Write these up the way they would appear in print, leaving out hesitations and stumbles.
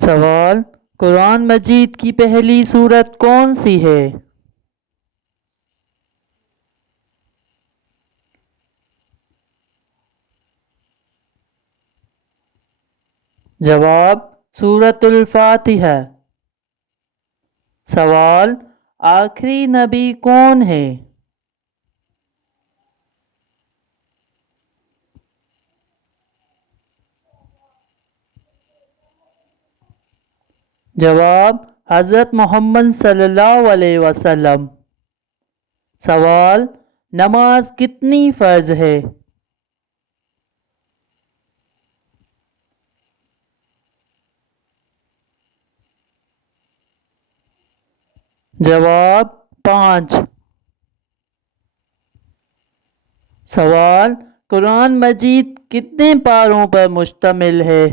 سوال: قرآن مجید کی پہلی سورت کون سی ہے؟ جواب: سورۃ الفاتحہ۔ سوال: آخری نبی کون ہے؟ جواب: حضرت محمد صلی اللہ علیہ وسلم۔ سوال: نماز کتنی فرض ہے؟ جواب: 5۔ سوال: قرآن مجید کتنے پاروں پر مشتمل ہے؟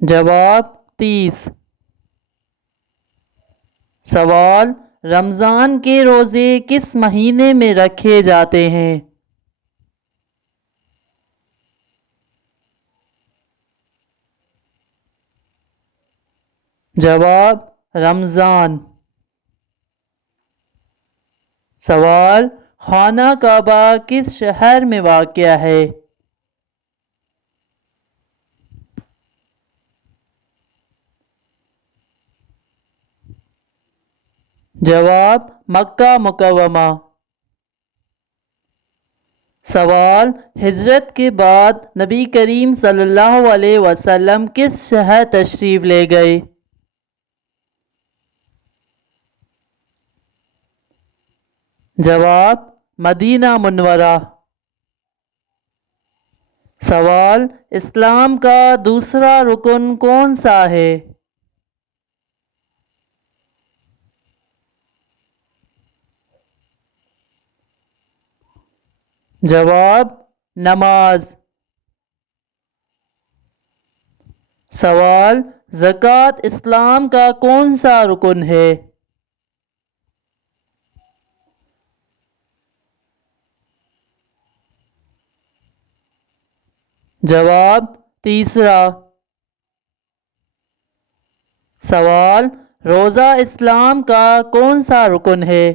جواب: 30۔ سوال: رمضان کے روزے کس مہینے میں رکھے جاتے ہیں؟ جواب: رمضان۔ سوال: خانہ کعبہ کس شہر میں واقع ہے؟ جواب: مکہ مکرمہ۔ سوال: ہجرت کے بعد نبی کریم صلی اللہ علیہ وسلم کس شہر تشریف لے گئے؟ جواب: مدینہ منورہ۔ سوال: اسلام کا دوسرا رکن کون سا ہے؟ جواب: نماز۔ سوال: زکوٰۃ اسلام کا کون سا رکن ہے؟ جواب: تیسرا۔ سوال: روزہ اسلام کا کون سا رکن ہے؟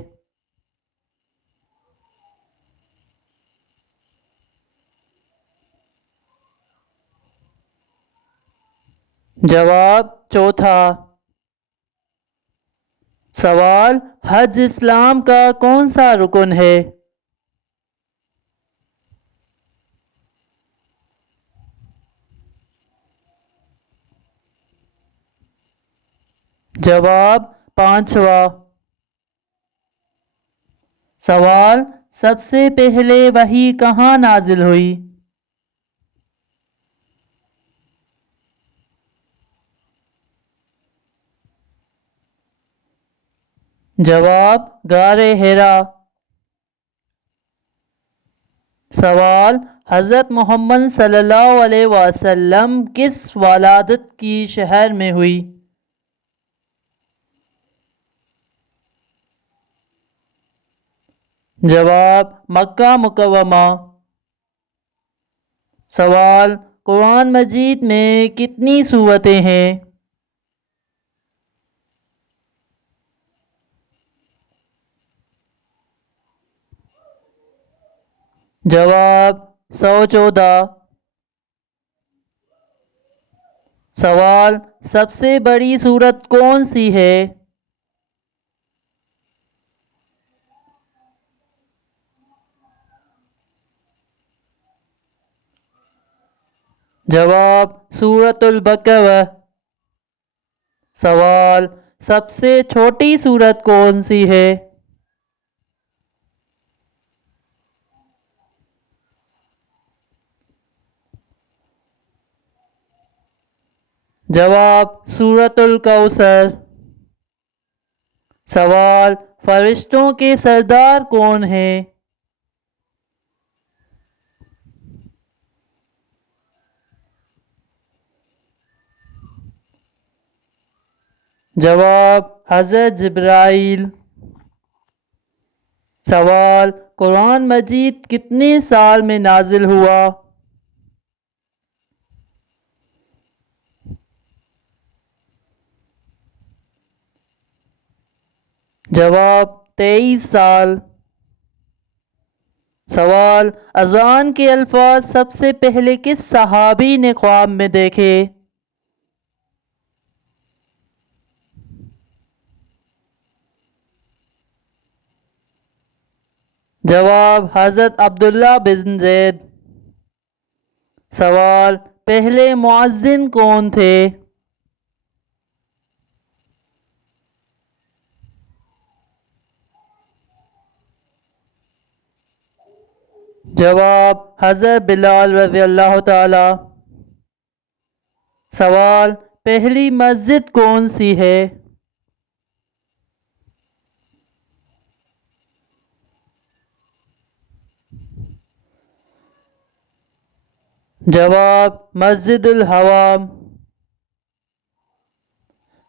جواب: چوتھا۔ سوال: حج اسلام کا کون سا رکن ہے؟ جواب: پانچواں۔ سوال: سب سے پہلے وحی کہاں نازل ہوئی؟ جواب: غار حرا۔ سوال: حضرت محمد صلی اللہ علیہ وسلم کس ولادت کی شہر میں ہوئی؟ جواب: مکہ مکرمہ۔ سوال: قرآن مجید میں کتنی سورتیں ہیں؟ جواب: 114۔ سوال: سب سے بڑی سورت کون سی ہے؟ جواب: سورۃ البقرہ۔ سوال: سب سے چھوٹی سورت کون سی ہے؟ جواب: سورۃ الکوثر۔ سوال: فرشتوں کے سردار کون ہیں؟ جواب: حضرت جبرائیل۔ سوال: قرآن مجید کتنے سال میں نازل ہوا؟ جواب 23 سال۔ سوال، اذان کے الفاظ سب سے پہلے کس صحابی نے خواب میں دیکھے؟ جواب حضرت عبداللہ بن زید۔ سوال، پہلے مؤذن کون تھے؟ جواب حضرت بلال رضی اللہ تعالی۔ سوال، پہلی مسجد کون سی ہے؟ جواب مسجد الحرام۔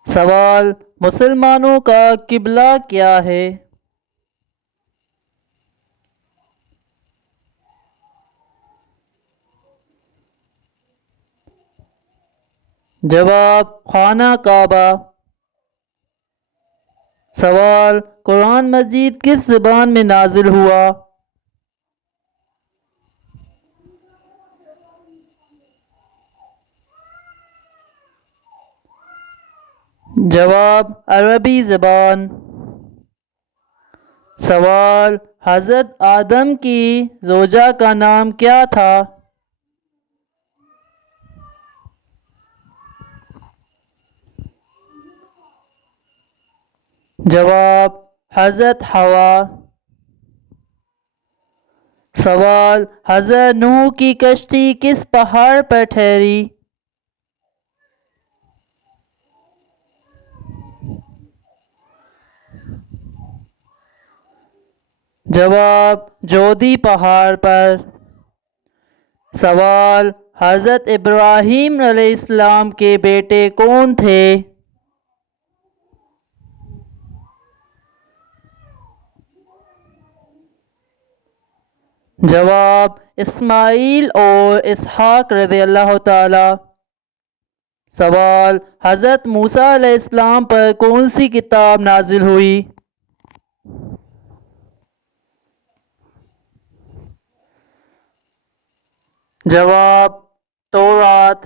سوال، مسلمانوں کا قبلہ کیا ہے؟ جواب خانہ کعبہ۔ سوال، قرآن مجید کس زبان میں نازل ہوا؟ جواب عربی زبان۔ سوال، حضرت آدم کی زوجہ کا نام کیا تھا؟ جواب حضرت حوا۔ سوال، حضرت نوح کی کشتی کس پہاڑ پر ٹھہری؟ جواب جودی پہاڑ پر۔ سوال، حضرت ابراہیم علیہ السلام کے بیٹے کون تھے؟ جواب اسماعیل اور اسحاق رضی اللہ تعالی۔ سوال، حضرت موسیٰ علیہ السلام پر کون سی کتاب نازل ہوئی؟ جواب تورات۔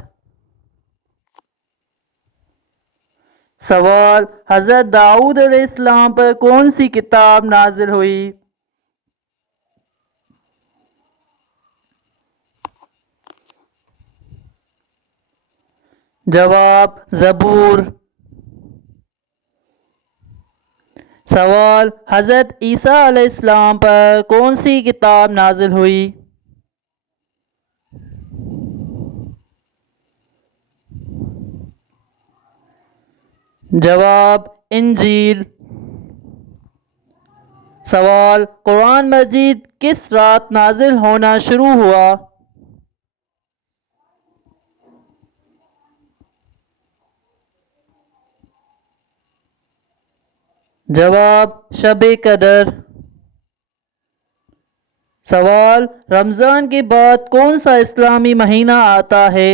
سوال، حضرت داؤد علیہ السلام پر کون سی کتاب نازل ہوئی؟ جواب زبور۔ سوال، حضرت عیسیٰ علیہ السلام پر کون سی کتاب نازل ہوئی؟ جواب انجیل۔ سوال، قرآن مجید کس رات نازل ہونا شروع ہوا؟ جواب شب قدر۔ سوال، رمضان کے بعد کون سا اسلامی مہینہ آتا ہے؟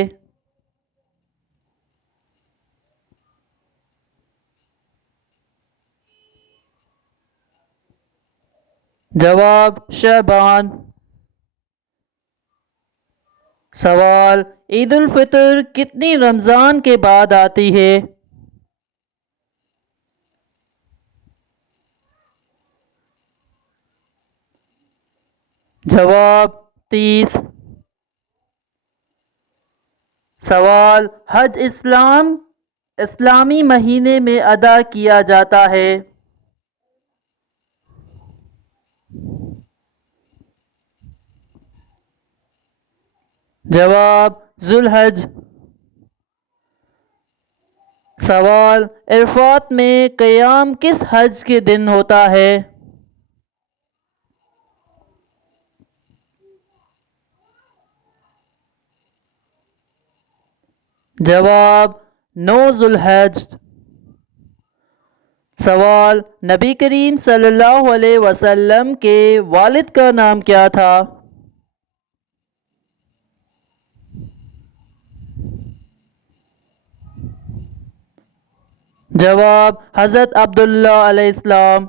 جواب شعبان۔ سوال، عید الفطر کتنی رمضان کے بعد آتی ہے؟ جواب 30۔ سوال، حج اسلامی مہینے میں ادا کیا جاتا ہے؟ جواب ذوالحج۔ سوال، عرفات میں قیام کس حج کے دن ہوتا ہے؟ جواب 9 ذوالحج۔ سوال: نبی کریم صلی اللہ علیہ وسلم کے والد کا نام کیا تھا؟ جواب: حضرت عبداللہ علیہ السلام۔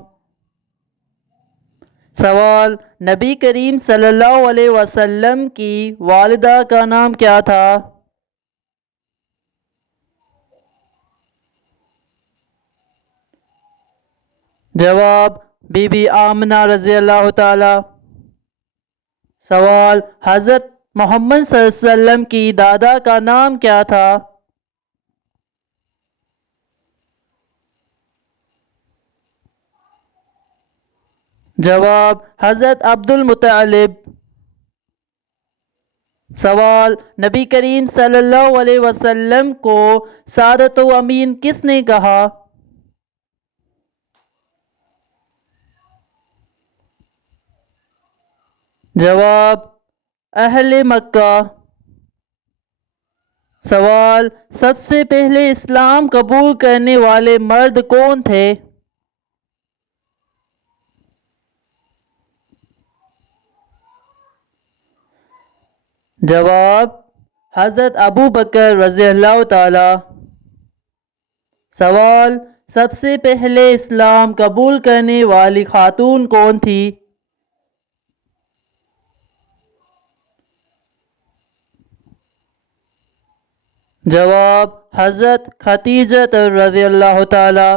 سوال: نبی کریم صلی اللہ علیہ وسلم کی والدہ کا نام کیا تھا؟ جواب: بی بی آمنہ رضی اللہ تعالی۔ سوال: حضرت محمد صلی اللہ علیہ وسلم کی دادا کا نام کیا تھا؟ جواب: حضرت عبد المطلب۔ سوال: نبی کریم صلی اللہ علیہ وسلم کو سعادت و امین کس نے کہا؟ جواب: اہل مکہ۔ سوال: سب سے پہلے اسلام قبول کرنے والے مرد کون تھے؟ جواب: حضرت ابو بکر رضی اللہ تعالی۔ سوال: سب سے پہلے اسلام قبول کرنے والی خاتون کون تھی؟ جواب: حضرت خدیجہ رضی اللہ تعالی۔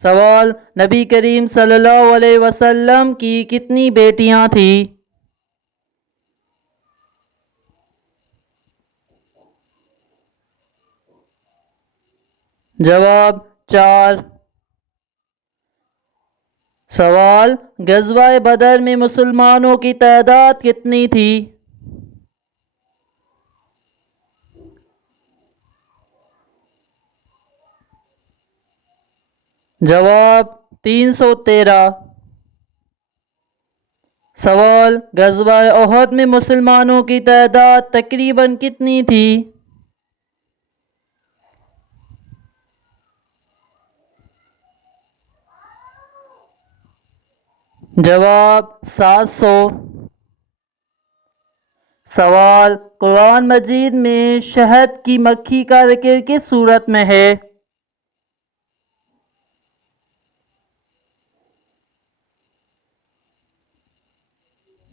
سوال: نبی کریم صلی اللہ علیہ وسلم کی کتنی بیٹیاں تھیں؟ جواب: 4۔ سوال: غزوہ بدر میں مسلمانوں کی تعداد کتنی تھی؟ جواب: 313۔ سوال: غزوہ احد میں مسلمانوں کی تعداد تقریباً کتنی تھی؟ جواب: 700۔ سوال: قرآن مجید میں شہد کی مکھی کا ذکر کس صورت میں ہے؟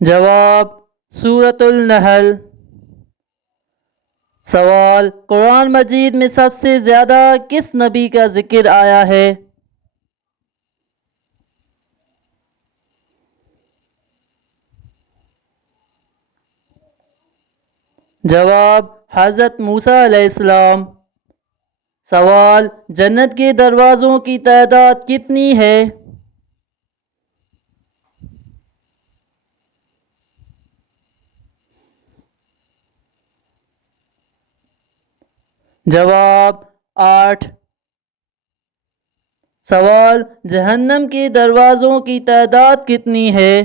جواب: سورۃ النحل۔ سوال: قرآن مجید میں سب سے زیادہ کس نبی کا ذکر آیا ہے؟ جواب: حضرت موسیٰ علیہ السلام۔ سوال: جنت کے دروازوں کی تعداد کتنی ہے؟ جواب: 8۔ سوال: جہنم کے دروازوں کی تعداد کتنی ہے؟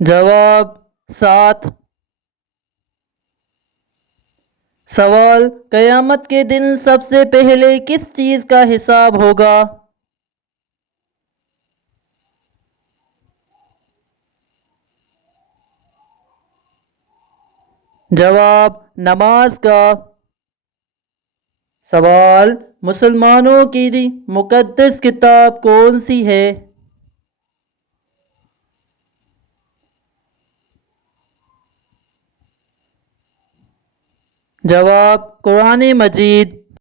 جواب: 7۔ سوال: قیامت کے دن سب سے پہلے کس چیز کا حساب ہوگا؟ جواب: نماز کا۔ سوال: مسلمانوں کی مقدس کتاب کون سی ہے؟ جواب: قرآن مجید۔